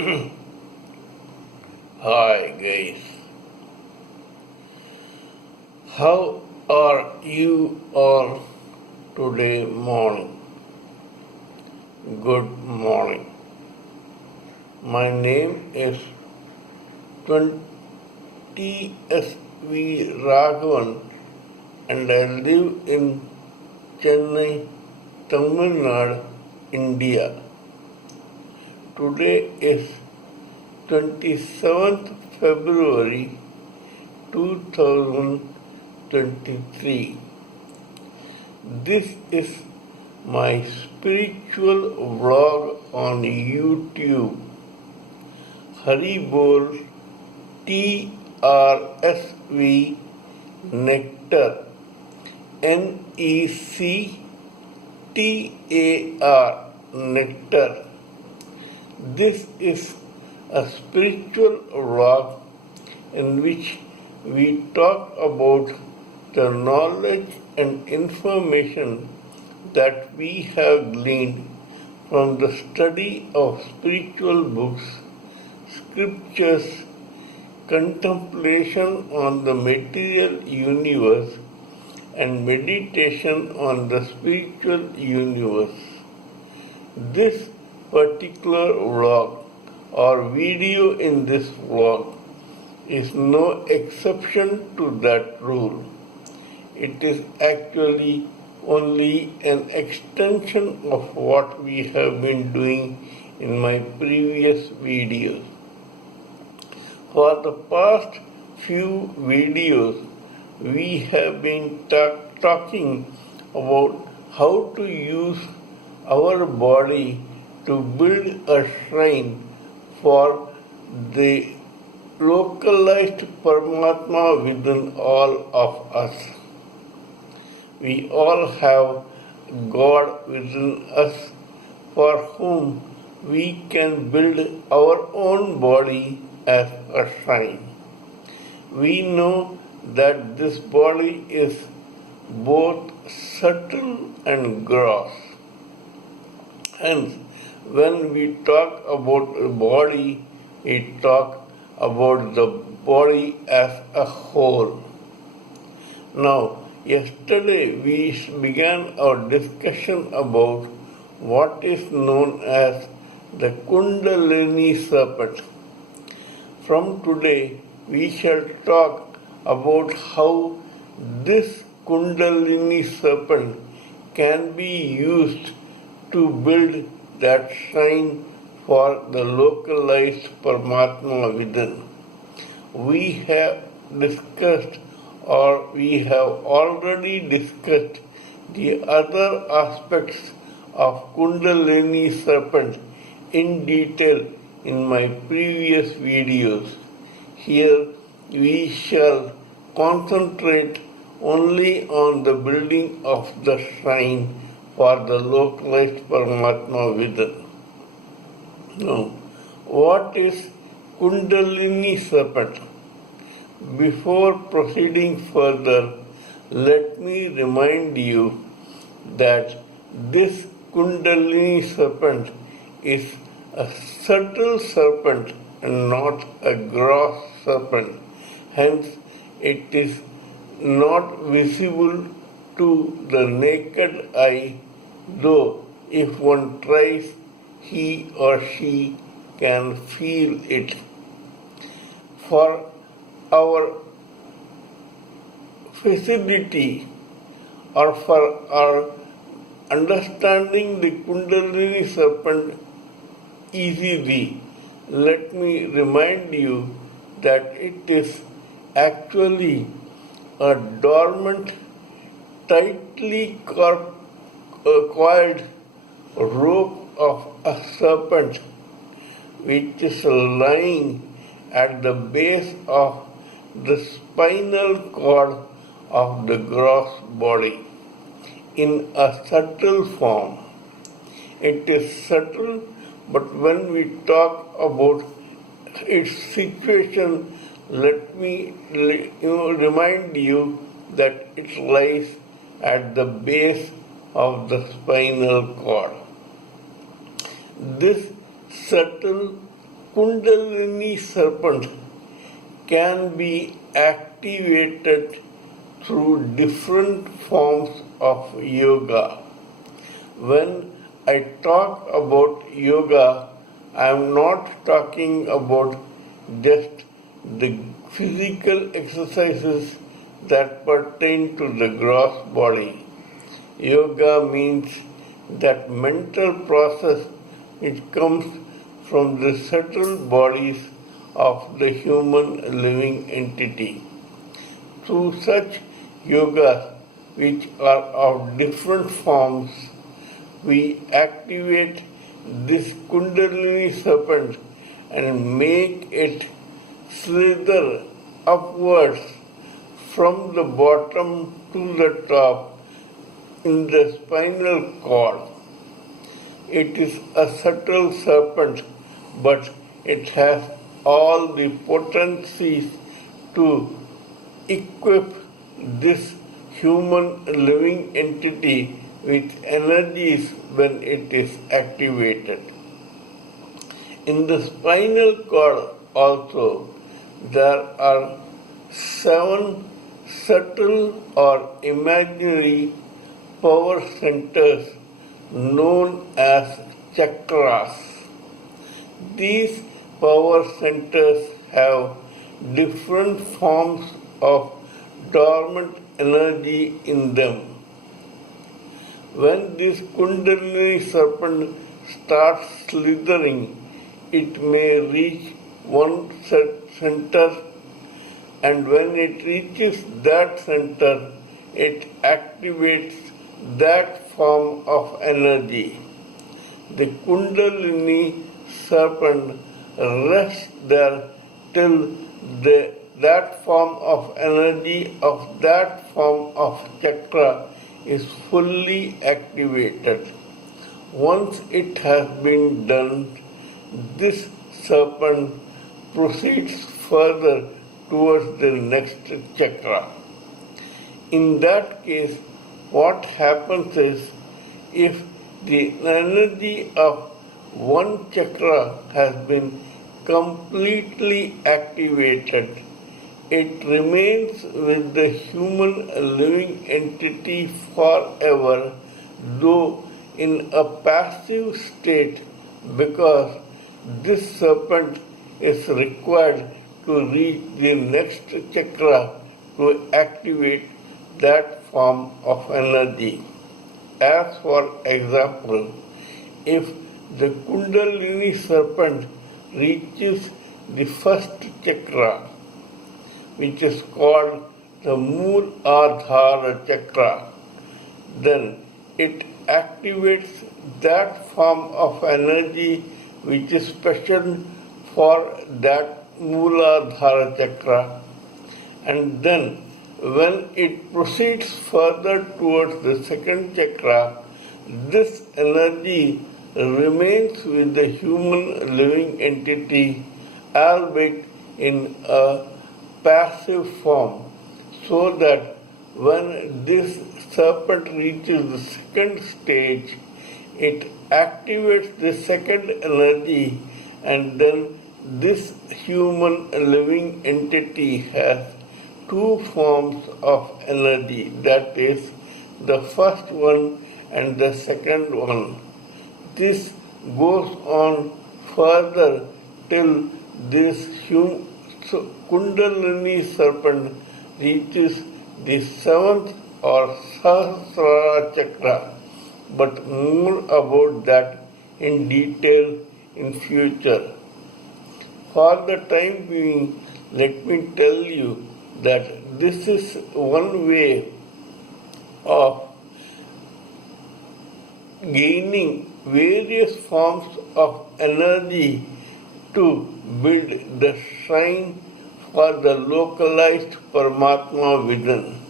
Hi guys, how are you all today morning? Good morning. My name is 20SV Raghavan and I live in Chennai, Tamil Nadu, India. Today is 27th February 2023. This is my spiritual vlog on YouTube. hariboltrsvnectar nectar. This is a spiritual vlog in which we talk about the knowledge and information that we have gleaned from the study of spiritual books, scriptures, contemplation on the material universe, and meditation on the spiritual universe. This particular vlog or video in this vlog is no exception to that rule. It is actually only an extension of what we have been doing in my previous videos. For the past few videos, we have been talking about how to use our body to build a shrine for the localized Paramatma within all of us. We all have God within us for whom we can build our own body as a shrine. We know that this body is both subtle and gross. Hence, when we talk about the body, we talk about the body as a whole. Now, yesterday we began our discussion about what is known as the Kundalini serpent. From today, we shall talk about how this Kundalini serpent can be used to build that shrine for the localized Paramatma within. We have discussed or we have already discussed the other aspects of Kundalini serpent in detail in my previous videos. Here we shall concentrate only on the building of the shrine for the localized Paramatma within. Now, what is Kundalini serpent? Before proceeding further, let me remind you that this Kundalini serpent is a subtle serpent and not a gross serpent. Hence, it is not visible to the naked eye, though if one tries, he or she can feel it. For our facility or for our understanding the Kundalini serpent easily, let me remind you that it is actually a dormant, tightly coiled rope of a serpent which is lying at the base of the spinal cord of the gross body in a subtle form. It is subtle, but when we talk about its situation, let me remind you that it lies at the base of the spinal cord. This subtle Kundalini serpent can be activated through different forms of yoga. When I talk about yoga, I am not talking about just the physical exercises that pertain to the gross body. Yoga means that mental process which comes from the subtle bodies of the human living entity. Through such yogas, which are of different forms, we activate this Kundalini serpent and make it slither upwards from the bottom to the top in the spinal cord. It is a subtle serpent, but it has all the potencies to equip this human living entity with energies when it is activated. In the spinal cord also, there are 7 subtle or imaginary power centers known as chakras. These power centers have different forms of dormant energy in them. When this Kundalini serpent starts slithering, it may reach one center, and when it reaches that center, it activates that form of energy. The Kundalini serpent rests there till that form of energy of that form of chakra is fully activated. Once it has been done, this serpent proceeds further towards the next chakra. In that case, what happens is, if the energy of one chakra has been completely activated, it remains with the human living entity forever, though in a passive state, because this serpent is required to reach the next chakra to activate that form of energy. As for example, if the Kundalini serpent reaches the first chakra, which is called the Mooladhara chakra, then it activates that form of energy which is special for that Mooladhara chakra, and then when it proceeds further towards the second chakra, this energy remains with the human living entity, albeit in a passive form, so that when this serpent reaches the second stage, it activates the second energy, and then this human living entity has 2 forms of energy, that is, the first one and the second one. This goes on further till this Kundalini serpent reaches the 7th or Sahasrara chakra, but more about that in detail in future. For the time being, let me tell you that this is one way of gaining various forms of energy to build the shrine for the localized Paramatma within.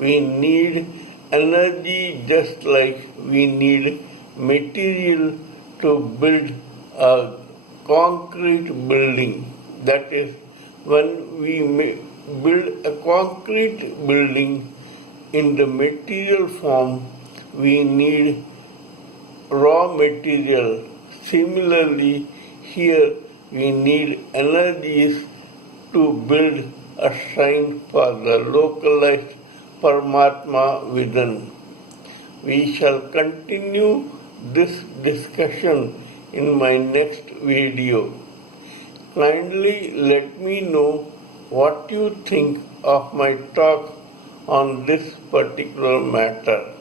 We need energy just like we need material to build a concrete building. That is, when we build a concrete building in the material form, we need raw material. Similarly, here we need energies to build a shrine for the localized Paramatma within. We shall continue this discussion in my next video. Kindly let me know what you think of my talk on this particular matter.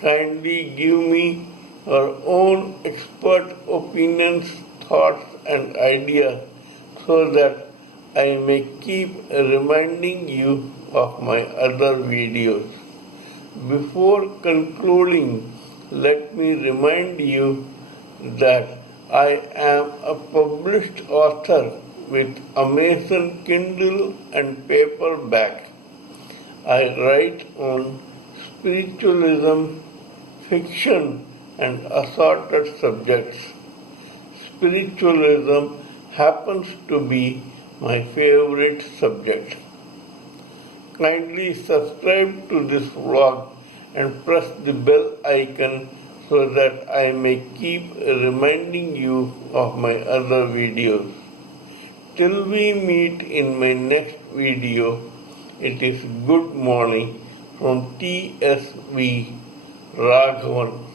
Kindly give me your own expert opinions, thoughts, and ideas so that I may keep reminding you of my other videos. Before concluding, let me remind you that I am a published author with Amazon Kindle and paperback. I write on spiritualism, fiction, and assorted subjects. Spiritualism happens to be my favorite subject. Kindly subscribe to this vlog and press the bell icon so that I may keep reminding you of my other videos. Till we meet in my next video, it is good morning from TSV Raghavan.